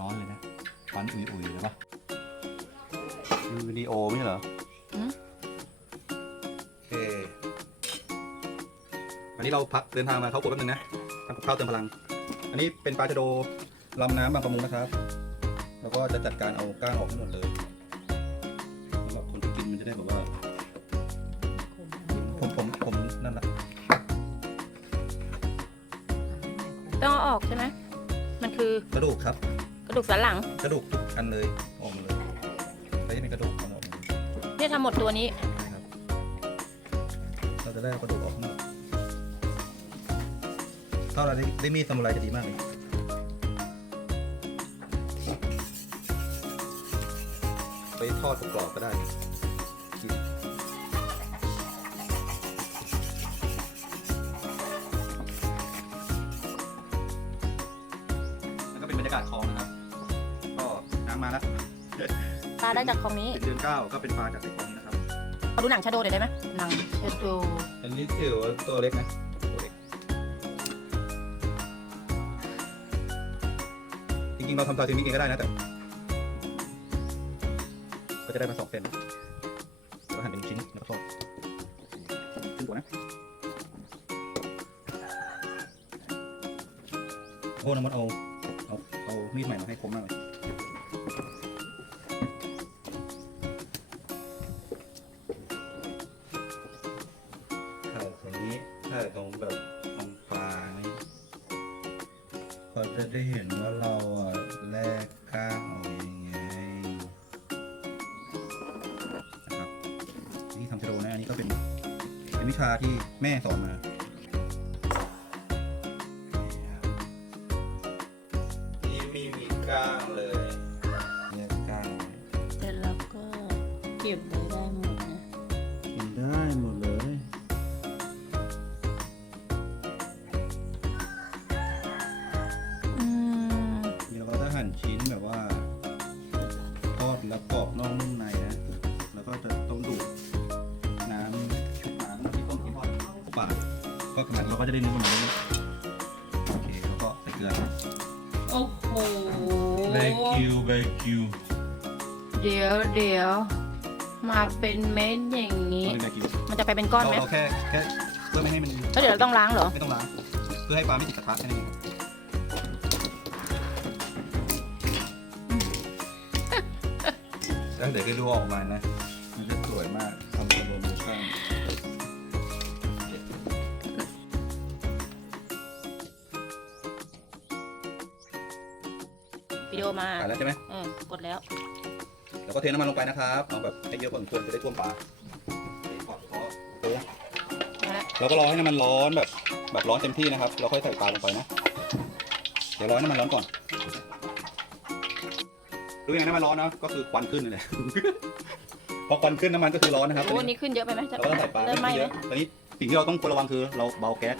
ร้อนๆเลยนะควันอุ่ยๆเลยปะดูวิดีโอไม่ใช่เหรออืมโอเคอันนี้เราพักเดินทางมาเข้าครัวแป๊บนึงนะทำกับข้าวเติมพลัง อันนี้เป็นปลาชะโดลำน้ำบางประมุงนะครับ แล้วก็จะจัดการเอาก้างออกทั้งหมดเลยสำหรับคนที่กินมันจะได้แบบว่า ผมผมผมนั่นแหละต้องเอาออกใช่ไหมมันคือกระดูกครับก ระดูกสันหลัง กระดูกทุกอันเลยออกหมดเลยแล้วจะมีกระดูกเอาออกหมดเลยเนี่ยทำหมดตัวนี้ นะครับ เราจะได้เอากระดูกออกทั้งหมดถ้าเราได้ได้มีดซามูไรจะดีมากเลยไปทอดกรอบๆก็ได้กินแล้วก็เป็นบรรยากาศคลองนะครับก็น้ำมาแล้ว ปลาได้จากของนี้เป็นเดือนเก้าก็เป็นปลาจากในคลองนี้นะครับขอดูหนังชาโดหน่อยได้ไหมหนังชาโดอันนี้ถือว่าตัวเล็กนะตัวเล็กจริงๆเราทำซาซิมิเองก็ได้นะแต่ก็จะได้มาสองเส้นแล้วก็หั่นเป็นชิ้นแล้วก็ทอดขึ้นหัวนะโอ้น้ำมันเอาเอาเอามีดใหม่มาให้คมมากเลย นะอันนี้ก็เป็นเป็นวิชาที่แม่สอนมานี่มีมีก้างเลยแลกก้างเสร็จแล้วก็เก็บไว้ได้หมดนะกินได้หมดเลยอืมนี่เราก็จะหั่นชิ้นแบบว่า ก็ขนาดเราก็จะได้นุ่มแบบนี้โอเคแล้วก็ใส่เกลือโอ้โหเบคิวเบคิวเดี๋ยวเดี๋ยวมาเป็นเม็ดอย่างนี้เบคิวมันจะไปเป็นก้อนไหมเราแค่แค่เพื่อไม่ให้มันแล้วเดี๋ยวเราต้องล้างเหรอ ไม่ต้องล้างเพื่อให้ปลาไม่ติดกระทะแค่นั้นเองแล้วเดี๋ยวก็ดูออกมานะมันจะ วิดีโอมาขายแล้วใช่ไหมเออกดแล้ว แล้วก็เทน้ำมันลงไปนะครับเอาแบบให้เยอะพอสมควรจะได้ท่วมปลาขอขอโอ้มาแล้วเราก็รอให้น้ำมันร้อนแบบแบบร้อนเต็มที่นะครับ เราค่อยใส่ปลาลงไปนะ เดี๋ยวรอให้น้ำมันร้อนก่อนรู้ยังไงน้ำมันร้อนนะก็คือควันขึ้นนั่นแหละพอควันขึ้นน้ำมันก็คือร้อนนะครับโอ้อันนี้ขึ้นเยอะไปไหมจะเราก็ต้องใส่ปลาเริ่มไหม้เยไหมอะตอนนี้สิ่งที่เราต้องควรระวังคือเราเบาแก๊ส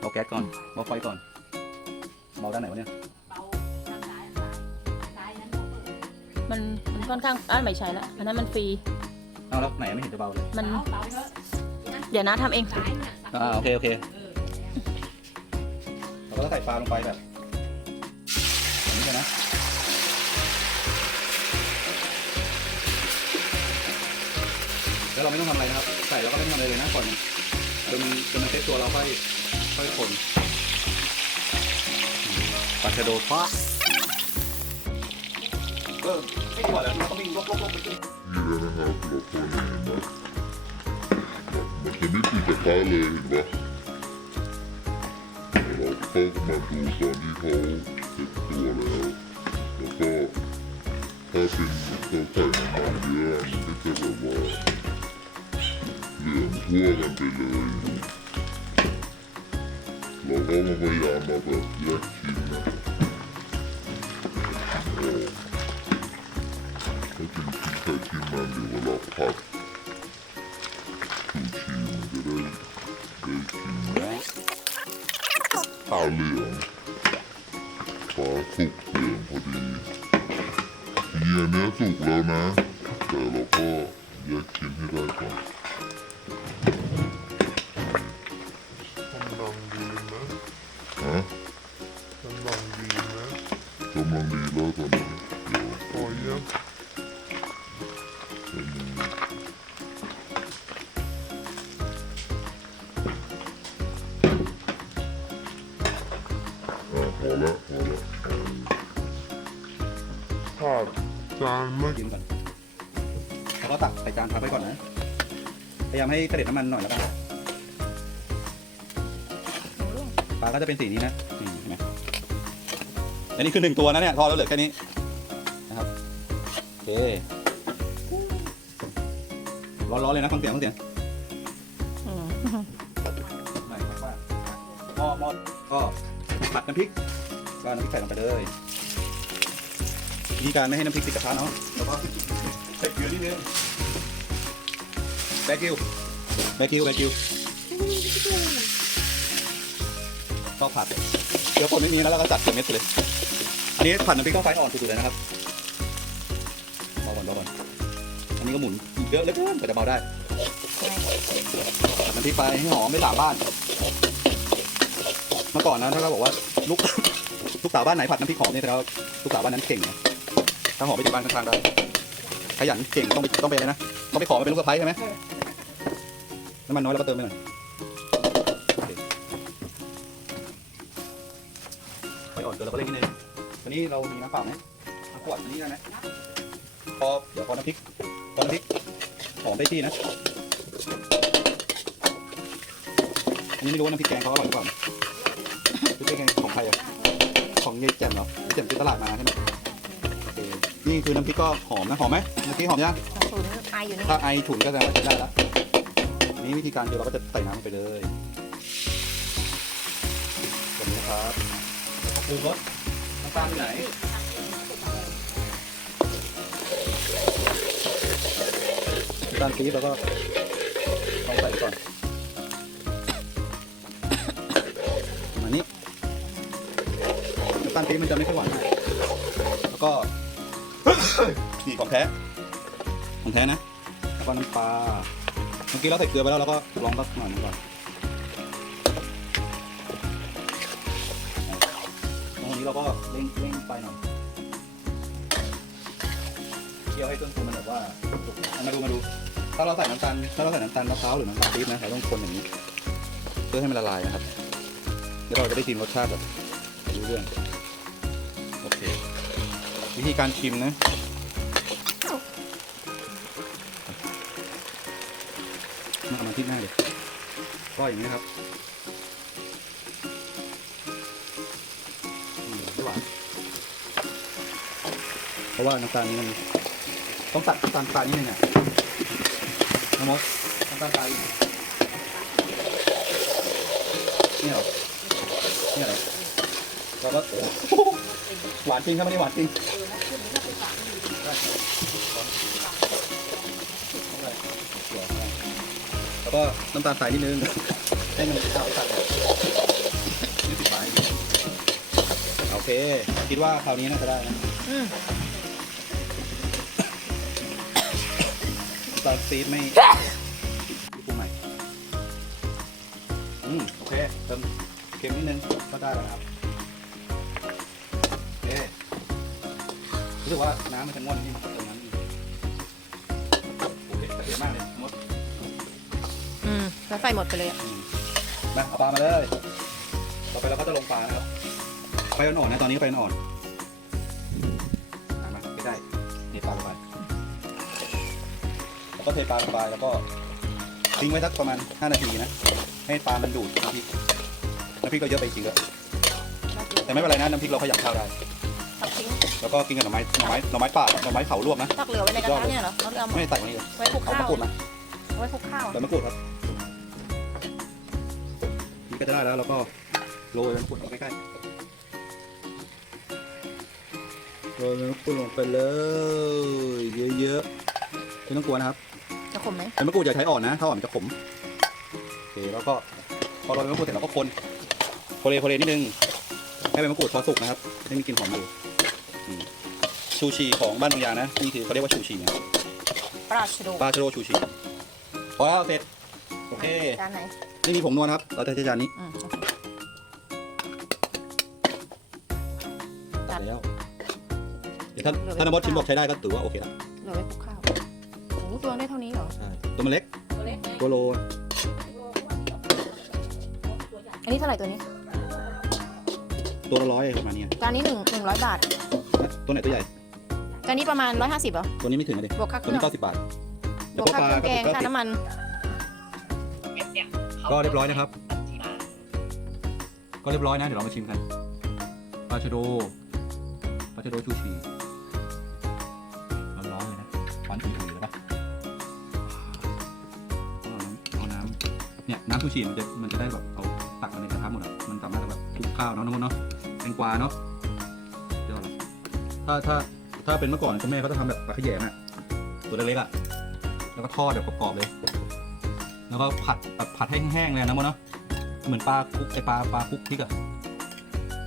เบาแก๊สก่อนเบาไฟก่อนเบาด้านไหนวะเนี่ย มันมันค่อนข้างอ่าไม่ใช่ละอันนั้นมันฟรีเอาแล้วไหนไม่เห็นจะเบาเลยมันเดี๋ยวนะทำเองอ่าโอเคโอเคเราก็ใส่ปลาลงไปแบบแบบนี้เลยนะแล้วเราไม่ต้องทำอะไรนะครับ ใส่แล้วก็ไม่ต้องทำอะไรเลยนะปล่อยมันจนมันจนมันเซ็ตตัวเราค่อยค่อยคนปลาชะโดทอดเออไม่กลัวแล้วเรา ก็วิ่งลบลบลบไปกินนี่แล้วนะครับเราคนเห็นไหมมันจะไม่ติดกรากินชิ้นใครชิ้นมันเดี๋ยวเวลาผัดซูชีมจะได้ได้ทีมอาเหลืองฟ้าสุกเหลืองพอดีทีนี้อันเนื้อสุกแล้วนะ แต่เราก็แยกชิ้นให้ได้ก่อน จานไม่ยืมก่อนแล้วก็ตักใส่จานพักไว้ก่อนนะ พยายามให้กระเด็นน้ำมันหน่อยแล้วกันปลาก็จะเป็นสีนี้นะนี่เห็นไหมอันนี้คือหนึ่งตัวนะเนี่ยทอดแล้วเหลือแค่นี้นะครับ โอเค ร้อนๆเลยนะฟังเสียงฟังเสียงอืมไม่ไม่ว่าหม้อหม้อก็ผัดน้ำพริกก็น้ำพริกใส่ลงไปเลย วิธีการไม่ให้น้ำพริกติดกระทะเนาะแล้วก็ใส่เกลือนิดนึงแบกิวแบกิวแบกิวก็ผัดเกลือป่นไม่มีแล้วเราก็จัดเป็นเม็ดไปเลย อันนี้ผัดน้ำพริกต้องไฟอ่อนสุดๆเลยนะครับเบาก่อนเบาก่อนอันนี้ก็หมุนเยอะเหลือเกินกว่าจะเบาได้ผัดน้ำพริกไปให้หอมไม่สาบบ้านเมื่อก่อนนะถ้าเราบอกว่าลูกลูกสาวบ้านไหนผัดน้ำพริกหอมเนี่ยแสดงว่าลูกสาวบ้านนั้นเก่งนะ ถ้าหอมไปถึงบ้านข้างๆได้ขยันเก่งต้องไปต้องไปอะไรนะต้องไปขอมาเป็นลูกสะใภ้ใช่ไหมน้ำมันน้อยแล้วก็เติมไปหน่อยโอเคไฟอ่อนเกินเราก็เล่นนิดนึงวันนี้เรามีน้ำเปล่าไหมน้ำขวดนนี้ได้ไหมพอเดี๋ยวพอน้ำพริกพอน้ำพริกหอมได้ที่นะอันนี้ไม่รู้ว่าน้ำพริกแกงเขาอร่อยหรือเปล่าพริกแกงของใครอะของยายแจ่มเหรอยายแจ่มซื้อตลาดมาใช่ไหม นี่คือน้ำพริกก็หอมนะหอมไหมเมื่อกี้หอมยังของศูนย์ไออยู่นี่ถ้าไอฉุนก็จะใช้ได้แล้วนี่วิธีการคือเราก็จะใส่น้ำลงไปเลยแบบนี้นะครับปรุงรสน้ำตาลที่ไหนน้ำตาลปี๊บแล้วก็ลองใส่ไปก่อนมานี้น้ำตาลปี๊บมันจะไม่ค่อยหวานมากแล้วก็ นี่ของแท้ ของแท้นะ แล้วก็น้ำปลา เมื่อกี้เราใส่เกลือไปแล้วเราก็ลองสักหน่อยหนึงก่อนตรงนี้เราก็เร่งเร่งไฟหน่อย เคี่ยวให้เครื่องปรุงมันแบบว่าสุกเอามาดูมาดู ถ้าเราใส่น้ำตาล ถ้าเราใส่น้ำตาลมะพร้าวหรือน้ำตาลปี๊บนะเราต้องคนอย่างนี้ เพื่อให้มันละลายนะครับ เดี๋ยวเราจะได้ชิมรสชาติแบบรู้เรื่อง โอเค วิธีการชิมนะ มาเอามาที่หน้าเลยก็อย่างนี้ครับหวานเพราะว่าน้ำตาลนี้มันต้องตัดน้ำตาลทรายนิดนึงอะน้ำมดน้ำตาลทรายนี่เหรอนี่เหรเราก็โอ้โหหวานจริงครับไม่ได้หวานจริง แล้วก็น้ำตาลทรายนิดนึงให้มันเข้ากันนี่ติดไฟโอเค คิดว่าคราวนี้น่าจะได้นะอืมน้ำตาลซีดไม่ปรุงใหม่ อืม โอเคเติมเค็มนิดนึงก็ได้แล้วนะครับโอเครู้สึกว่าน้ำมันจะง่วนนี่เติมน้ำอีกโอเคกระเทียมมากเลยหมดอื มแล้วใส่หมดไปเลยอะอืมมาเอาปลามาเลย ต่อไปเราก็จะลงปลานะครับไฟอ่อนๆนะตอนนี้ไฟอ่อนๆมามาไม่ได้เทปลาลงไปแล้วก็เทปลาลงไปแล้วก็ทิ้งไว้สักประมาณ 5 นาทีนะ ให้ปลามันดูดน้ำพริกน้ำพริกเราเยอะไปจริงด้วยแต่ไม่เป็นไรนะน้ำพริกเราขยับข้าวได้ ตักทิ้งแล้วก็กินกับหน่อไม้หน่อไม้หน่อไม้ป่าหน่อไม้เผาลวกนะตักเหลือไว้ในกระทะเนี่ยเหรอแล้วเอาไม่ใส่ตรงนี้เลยไว้คลุกเอาข้าวมะกรูดมาไว้คลุกข้าวใบมะกรูดครับ นี่ก็จะได้แล้วแล้วก็โรยใบมะกรูดลงใกล้ๆโรยใบมะกรูดลงไปเลย เยอะๆไม่ต้องกลัวนะครับจะขมไหมใบมะกรูดอย่าใช้อ่อนนะถ้าอ่อนมันจะขมโอเคแล้วก็พอโรยใบมะกรูดเสร็จเราก็คนโคเลโคเลนิดนึงให้ใบมะกรูดพอสุกนะครับให้มีกลิ่นหอมอยู่อืมชูชีของบ้านบางยานะนี่คือเขาเรียกว่าชูชีนะปลาชะโดปลาชะโดชูชีพอแล้วเสร็จโอเคจานไหน ไม่มีผงนวลนะครับ เราจะใช้จานนี้อืมโอเคจัดแล้วถ้าเหลือไว้ถ้านมดชิมบอกคลุกข้าวใช้ได้ก็ถือว่าโอเคละเหลือไว้คลุกข้าวโอ้โหตัวได้เท่านี้เหรอ ใช่ตัวมันเล็กตัวโลอันนี้เท่าไหร่ตัวนี้ ตัวละร้อยประมาณนี้จานนี้หนึ่งหนึ่งร้อยบาท ตัวไหนตัวใหญ่ จานนี้ประมาณร้อยห้าสิบเหรอ ตัวนี้ไม่ถึงเลยบวกค่าเคตัวรื่อนี้งเก้าสิบบาทบวกค่าเครื่องแกงก็ค่าสิบน้ำมัน ก็เรียบร้อยนะครับ ก็เรียบร้อยนะ เดี๋ยวเรามาชิมกันปลาชะโดปลาชะโดชูชีร้อนๆเลยนะควันอุ่นๆเลยปะเอาน้ำเอาน้ำเนี่ยน้ำชูชีมันจะมันจะได้แบบเอาตักมาในกระทะหมดอะมันสามารถแบบคลุกข้าวเนาะน้องมดเนาะแตงกวาเนาะเดี๋ยวถ้าถ้าถ้าเป็นเมื่อก่อนคุณแม่เขาจะทำแบบปลาขยงอะตัวเล็กๆอะแล้วก็ทอดแบบกรอบๆเลย แล้วก็ผัดแบบผัดให้แห้งๆเลยนะมเนาะเหมือนปลาคุกไอปลาปลาคุกพริกอะ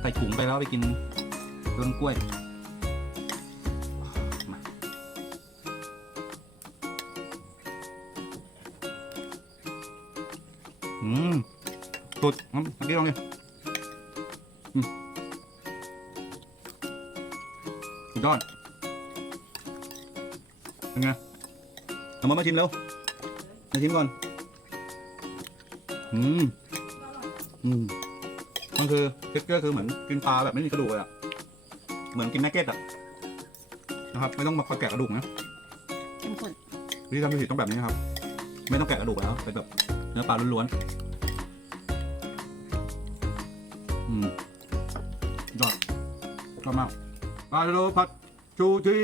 ใส่ถุงไปแล้วไปกินต้นกล้วยอืมสุดน้ำเมื่ลองดิอืมสุดยอดเป็นไงเอามามาชิมเร็วมาชิมก่อน อืม อืม มันคือเท็กเกอร์คือเหมือนกินปลาแบบไม่มีกระดูกเลยอะเหมือนกินนักเก็ตอะนะครับ ไม่ต้องมาคอยแกะกระดูกนะเข้มข้นวิธีทำผิดต้องแบบนี้นะครับ ไม่ต้องแกะกระดูกแล้วเป็นแบบเนื้อปลาล้วนๆ อืมยอดชอบมากปลาโลผัดชูชี